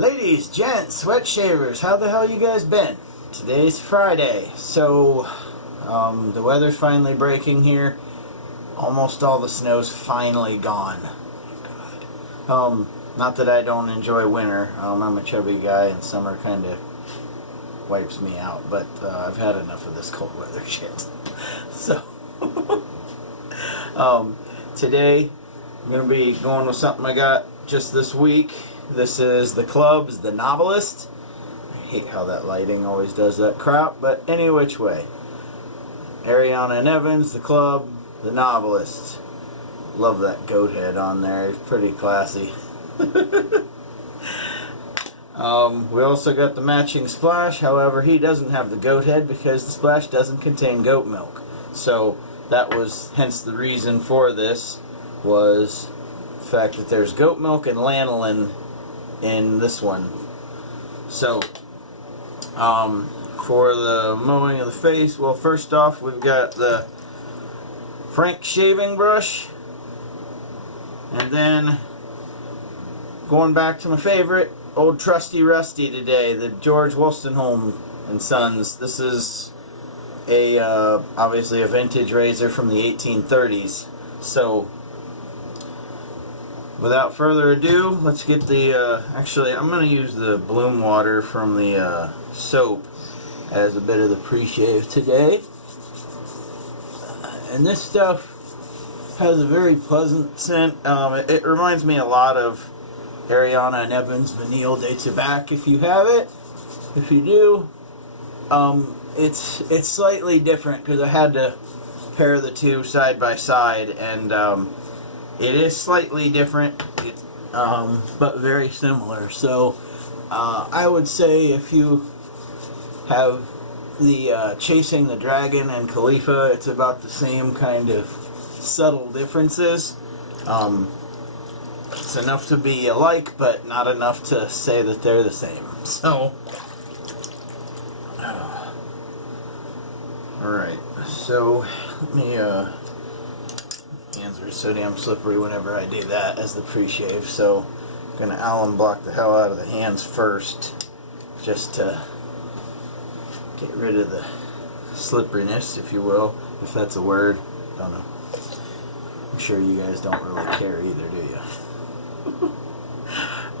Ladies, gents, sweat shavers, how the hell you guys been? Today's Friday, so the weather's finally breaking here. Almost all the snow's finally gone. God. Not that I don't enjoy winter. I'm a chubby guy and summer kind of wipes me out, but I've had enough of this cold weather shit. So, today I'm going to be going with something I got just this week. This is the club's The Novelist. I hate how that lighting always does that crap, but any which way. Ariana and Evans, the club, The Novelist. Love that goat head on there. It's pretty classy. We also got the matching splash. However, he doesn't have the goat head because the splash doesn't contain goat milk. So that was hence the reason for this, was the fact that there's goat milk and lanolin in this one. So for the mowing of the face, well, first off we've got the Frank shaving brush, and then going back to my favorite, old trusty rusty today, the George Wostenholm and Sons. This is a obviously a vintage razor from the 1830s. So without further ado, let's get the actually I'm going to use the bloom water from the soap as a bit of the pre-shave today. And this stuff has a very pleasant scent. It reminds me a lot of Ariana and Evans Vanille de Tabac, if you have it. If you do, it's slightly different because I had to pair the two side by side, and it is slightly different, but very similar. So I would say if you have the Chasing the Dragon and Khalifa, it's about the same kind of subtle differences. It's enough to be alike, but not enough to say that they're the same. So, alright, so let me, hands are so damn slippery whenever I do that as the pre-shave, so I'm going to Allen block the hell out of the hands first, just to get rid of the slipperiness, if you will, if that's a word. Don't know. I'm sure you guys don't really care either, do you?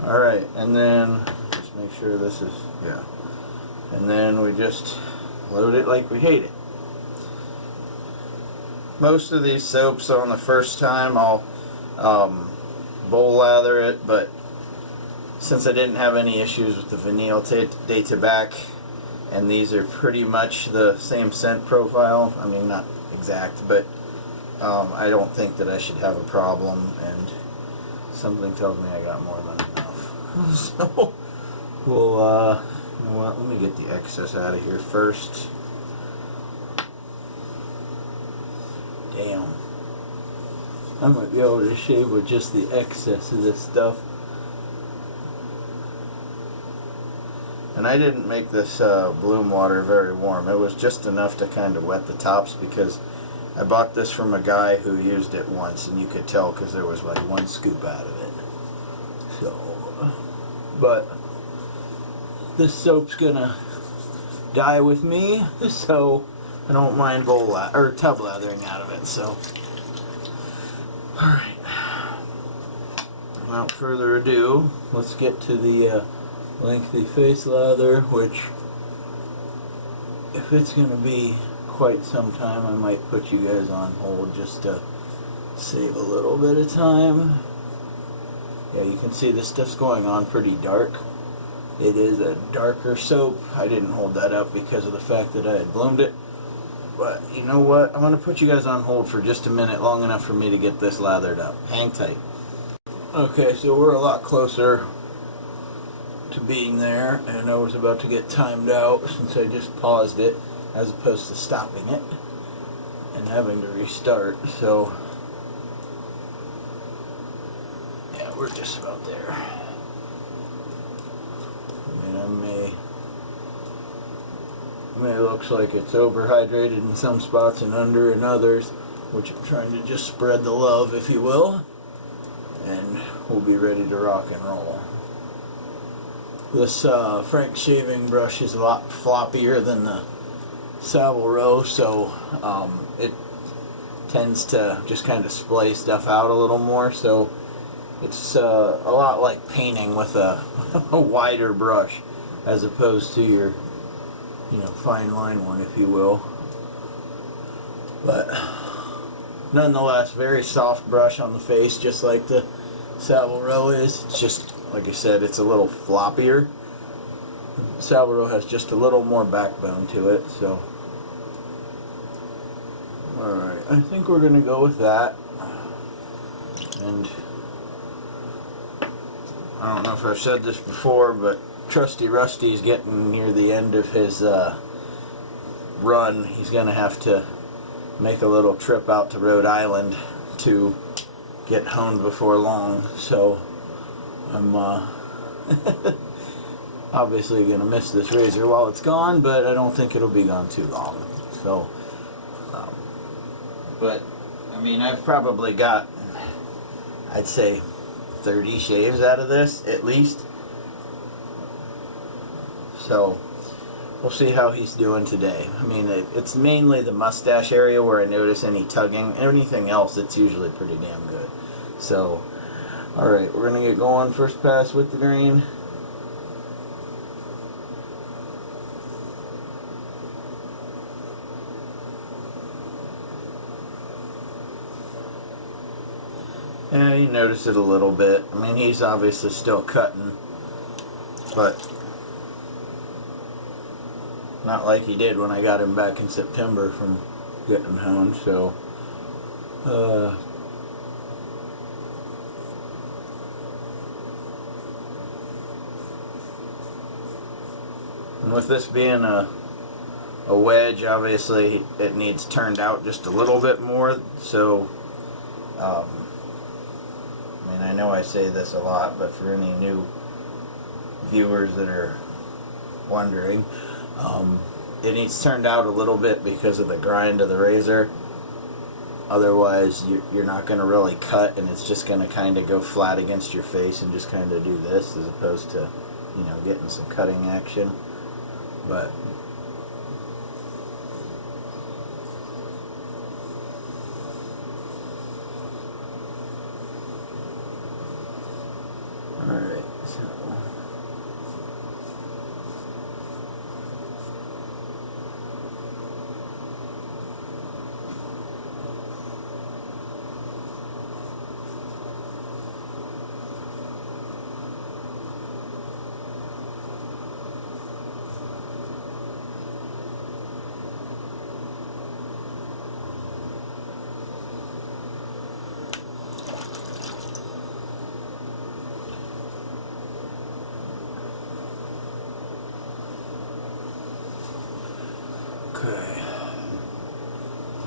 Alright, and then just make sure this is, yeah, and then we just load it like we hate it. Most of these soaps on the first time I'll bowl lather it, but since I didn't have any issues with the Vanille de Tabac, and these are pretty much the same scent profile, I mean not exact, but I don't think that I should have a problem, and something tells me I got more than enough. So we'll you know what, let me get the excess out of here first. Damn, I might be able to shave with just the excess of this stuff. And I didn't make this bloom water very warm. It was just enough to kind of wet the tops, because I bought this from a guy who used it once, and you could tell because there was like one scoop out of it. So, but this soap's gonna die with me, so I don't mind tub lathering out of it. So, alright, without further ado, let's get to the lengthy face lather, which, if it's gonna be quite some time, I might put you guys on hold just to save a little bit of time. Yeah, you can see this stuff's going on pretty dark. It is a darker soap. I didn't hold that up because of the fact that I had bloomed it. But you know what? I'm going to put you guys on hold for just a minute, long enough for me to get this lathered up. Hang tight. Okay, so we're a lot closer to being there, and I was about to get timed out since I just paused it as opposed to stopping it and having to restart. So yeah, we're just about there. I mean, it looks like it's overhydrated in some spots and under in others, which I'm trying to just spread the love, if you will, and we'll be ready to rock and roll. This Frank shaving brush is a lot floppier than the Savile Row, so it tends to just kind of splay stuff out a little more, so it's a lot like painting with a, a wider brush as opposed to your, fine line one, if you will. But nonetheless, very soft brush on the face, just like the Savile Row is. It's just, like I said, it's a little floppier. Savile Row has just a little more backbone to it, so. Alright, I think we're going to go with that. And I don't know if I've said this before, but Trusty Rusty's getting near the end of his run. He's going to have to make a little trip out to Rhode Island to get honed before long. So I'm obviously going to miss this razor while it's gone, but I don't think it'll be gone too long. So, but I mean, I've probably got, I'd say, 30 shaves out of this at least. So we'll see how he's doing today. I mean, it's mainly the mustache area where I notice any tugging. Anything else, it's usually pretty damn good. So, alright, we're going to get going. First pass with the drain. Yeah, you notice it a little bit. I mean, he's obviously still cutting, but not like he did when I got him back in September from getting honed. So, and with this being a wedge, obviously it needs turned out just a little bit more. So, I mean, I know I say this a lot, but for any new viewers that are wondering, it needs turned out a little bit because of the grind of the razor. Otherwise, you're not going to really cut, and it's just going to kind of go flat against your face and just kind of do this as opposed to, getting some cutting action. But alright, so okay,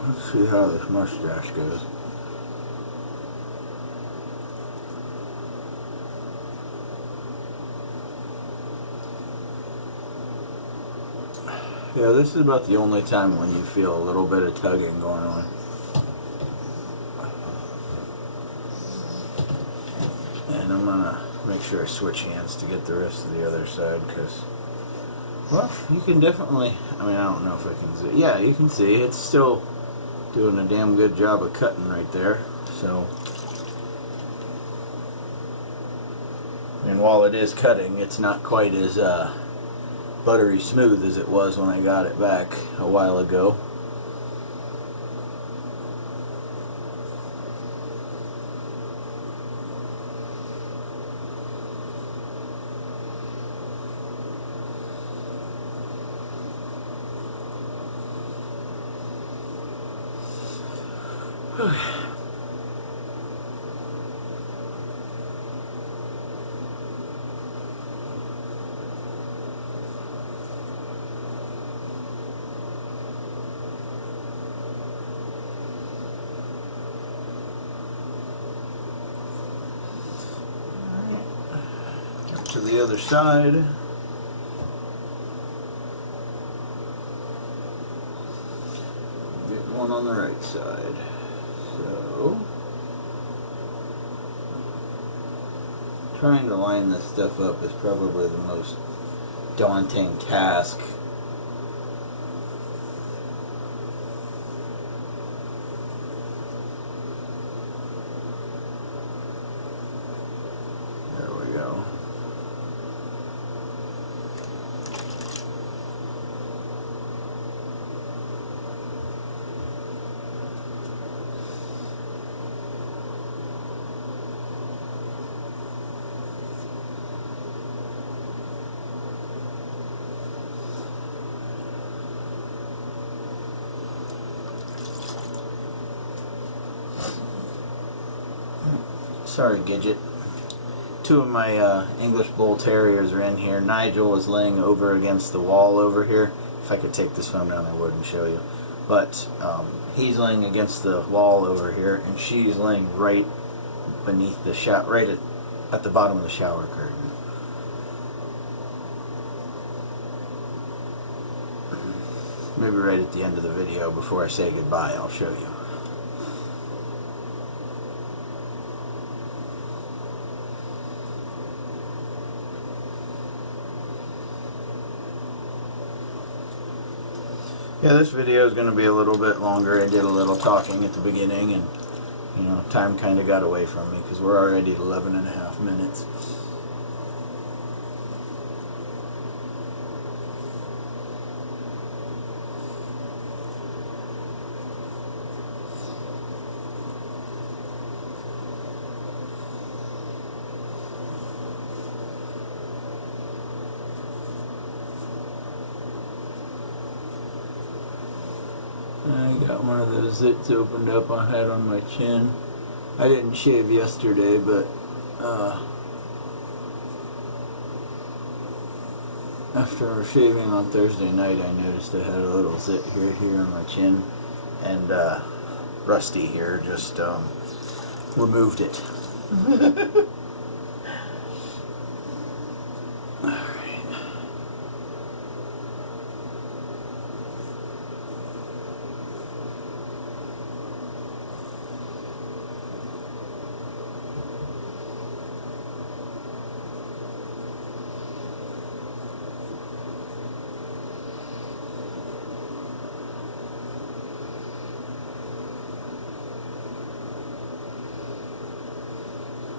let's see how this mustache goes. Yeah, this is about the only time when you feel a little bit of tugging going on. And I'm gonna make sure I switch hands to get the rest of the other side, because, well, you can definitely, I mean, I don't know if I can see. Yeah, you can see it's still doing a damn good job of cutting right there. So, and while it is cutting, it's not quite as buttery smooth as it was when I got it back a while ago. To the other side. Get one on the right side. So trying to line this stuff up is probably the most daunting task. There we go. Sorry, Gidget. Two of my English Bull Terriers are in here. Nigel is laying over against the wall over here. If I could take this phone down, I would and show you. But he's laying against the wall over here, and she's laying right beneath the shower, right at the bottom of the shower curtain. Maybe right at the end of the video before I say goodbye, I'll show you. Yeah, this video is going to be a little bit longer. I did a little talking at the beginning, and you know, time kind of got away from me because we're already at 11 and a half minutes. I got one of those zits opened up I had on my chin. I didn't shave yesterday, but after shaving on Thursday night, I noticed I had a little zit here on my chin, and Rusty here just removed it.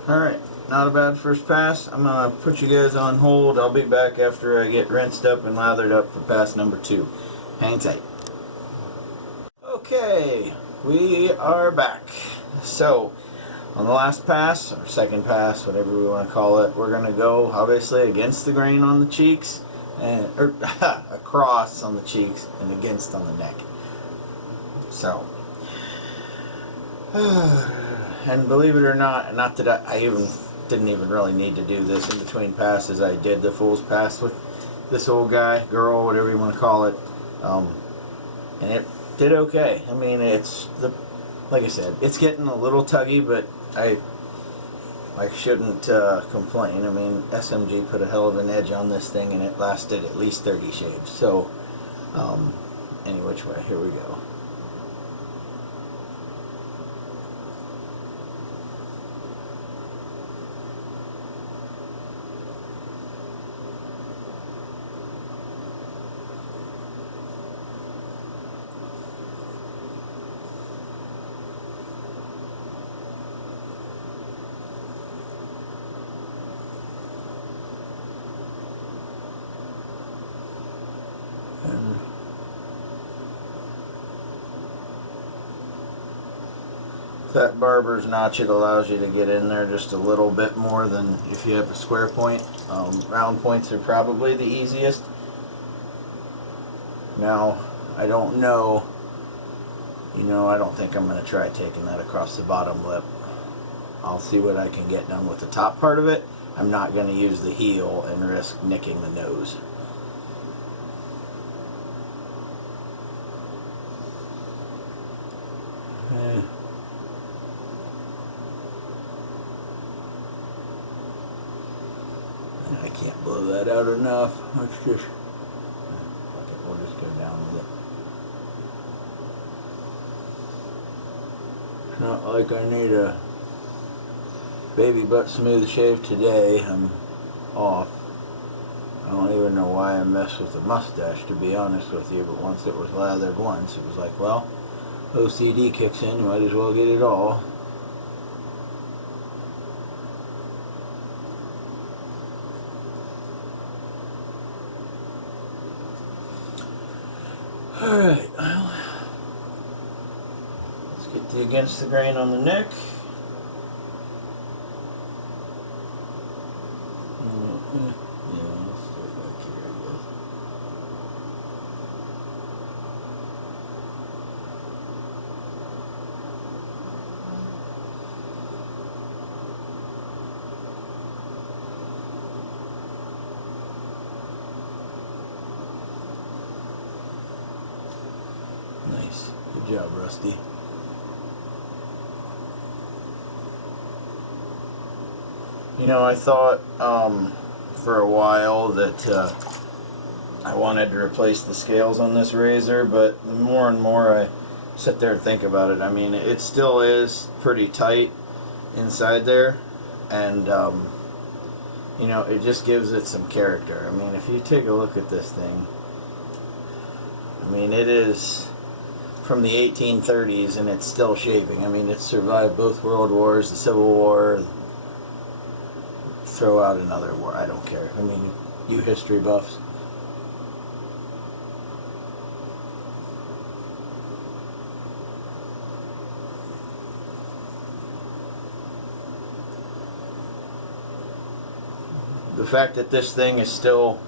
Alright, not a bad first pass. I'm going to put you guys on hold. I'll be back after I get rinsed up and lathered up for pass number 2. Hang tight. Okay, we are back. So, on the last pass, or second pass, whatever we want to call it, we're going to go, obviously, against the grain on the cheeks, and across on the cheeks, and against on the neck. So, and believe it or not that I didn't even really need to do this in between passes. I did the fool's pass with this old guy, girl, whatever you want to call it, and it did okay. I mean, like I said, it's getting a little tuggy, but I shouldn't complain. I mean, SMG put a hell of an edge on this thing, and it lasted at least 30 shaves. So, any which way, here we go. And that barber's notch, it allows you to get in there just a little bit more than if you have a square point. Round points are probably the easiest. Now, I don't know, I don't think I'm going to try taking that across the bottom lip. I'll see what I can get done with the top part of it. I'm not going to use the heel and risk nicking the nose. I can't blow that out enough. Let's just, okay, we'll just go down with it. It's not like I need a baby butt smooth shave today. I'm off. I don't even know why I messed with the mustache, to be honest with you, but once it was lathered once, it was like, well, OCD kicks in, you might as well get it all. Alright, well, let's get the against the grain on the neck. Yeah, let's do it back here, I guess. Nice. Good job, Rusty. You know, I thought for a while that I wanted to replace the scales on this razor, but the more and more I sit there and think about it, I mean, it still is pretty tight inside there, and you know, it just gives it some character. I mean, if you take a look at this thing, I mean, it is from the 1830s and it's still shaving. I mean, it's survived both world wars, the Civil War, throw out another war, I don't care. I mean, you history buffs. The fact that this thing is still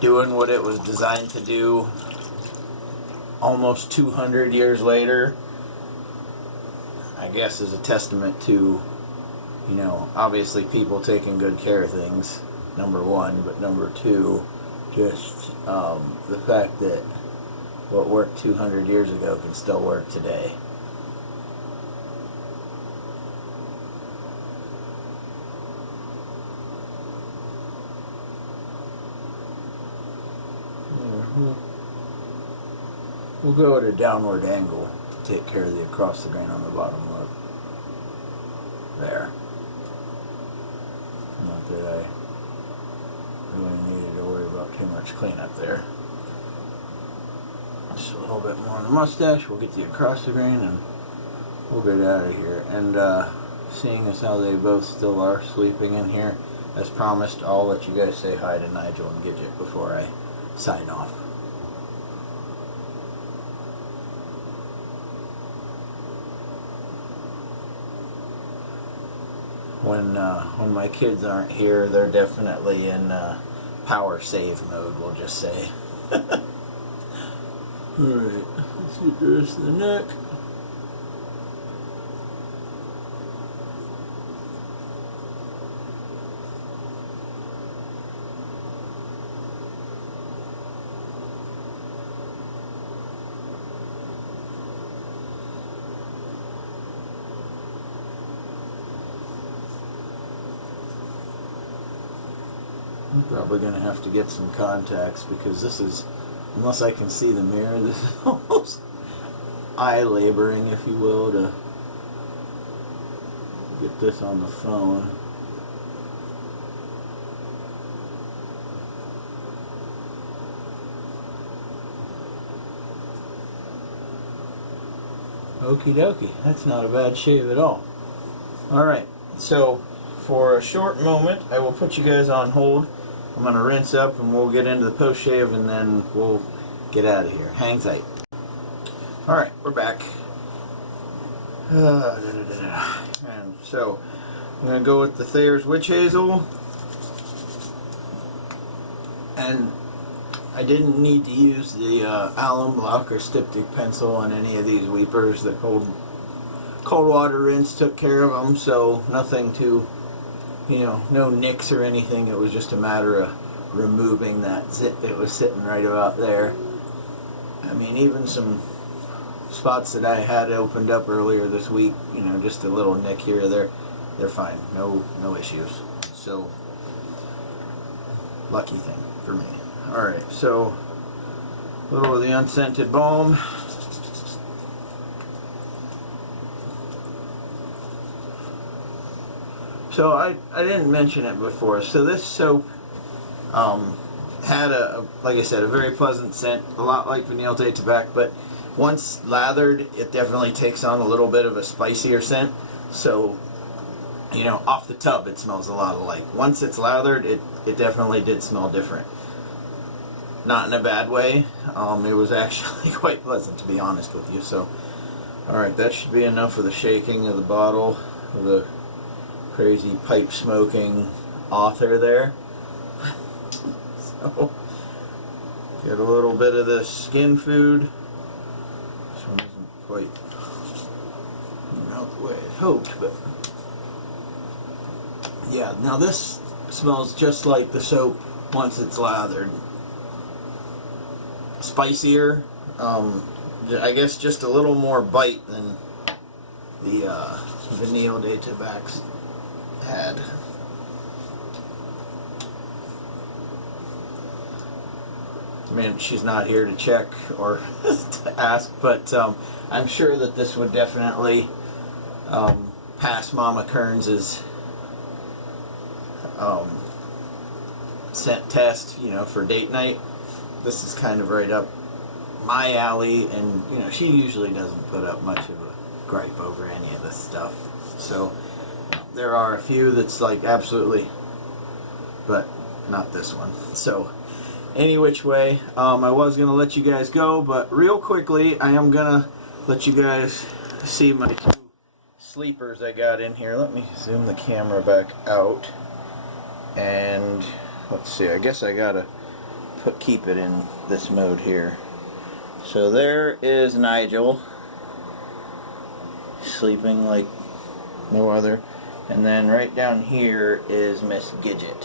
doing what it was designed to do almost 200 years later, I guess is a testament to, you know, obviously people taking good care of things, number one, but number two, just the fact that what worked 200 years ago can still work today. We'll go at a downward angle to take care of the across the grain on the bottom lip. There. Not that I really needed to worry about too much cleanup there. Just a little bit more on the mustache. We'll get the across the grain and we'll get out of here. And seeing as how they both still are sleeping in here, as promised, I'll let you guys say hi to Nigel and Gidget before I sign off. When my kids aren't here, they're definitely in power save mode, we'll just say. Alright, let's get the rest of the neck. I'm probably going to have to get some contacts because this is, unless I can see the mirror, this is almost eye laboring, if you will, to get this on the phone. Okie dokie, that's not a bad shave at all. Alright, so for a short moment, I will put you guys on hold. I'm going to rinse up and we'll get into the post shave and then we'll get out of here. Hang tight. Alright, we're back. And so, I'm going to go with the Thayer's Witch Hazel. And I didn't need to use the alum block or styptic pencil on any of these weepers. The cold water rinse took care of them, so nothing too, you know, no nicks or anything. It was just a matter of removing that zit that was sitting right about there. I mean, even some spots that I had opened up earlier this week, you know, just a little nick here or there, they're fine. No issues. So, lucky thing for me. Alright, so a little of the unscented balm. So I didn't mention it before. So this soap had like I said, a very pleasant scent, a lot like Vanille de Tabac, but once lathered, it definitely takes on a little bit of a spicier scent. So, you know, off the tub, it smells a lot alike. Once it's lathered, it definitely did smell different. Not in a bad way. It was actually quite pleasant, to be honest with you. So, alright, that should be enough for the shaking of the bottle. The crazy pipe smoking author there. So, get a little bit of the skin food. This one isn't quite out the way I hoped, but yeah, now this smells just like the soap once it's lathered. Spicier, I guess just a little more bite than the Vanille de Tabac had. I mean, she's not here to check or to ask, but I'm sure that this would definitely pass Mama Kearns's scent test, you know, for date night. This is kind of right up my alley, and you know, she usually doesn't put up much of a gripe over any of this stuff. So there are a few that's like absolutely, but not this one. So any which way, I was gonna let you guys go, but real quickly I am gonna let you guys see my two sleepers I got in here. Let me zoom the camera back out, and let's see, I guess I gotta keep it in this mode here. So there is Nigel, sleeping like no other, and then right down here is Miss Gidget,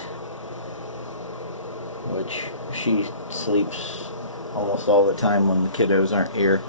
which she sleeps almost all the time when the kiddos aren't here.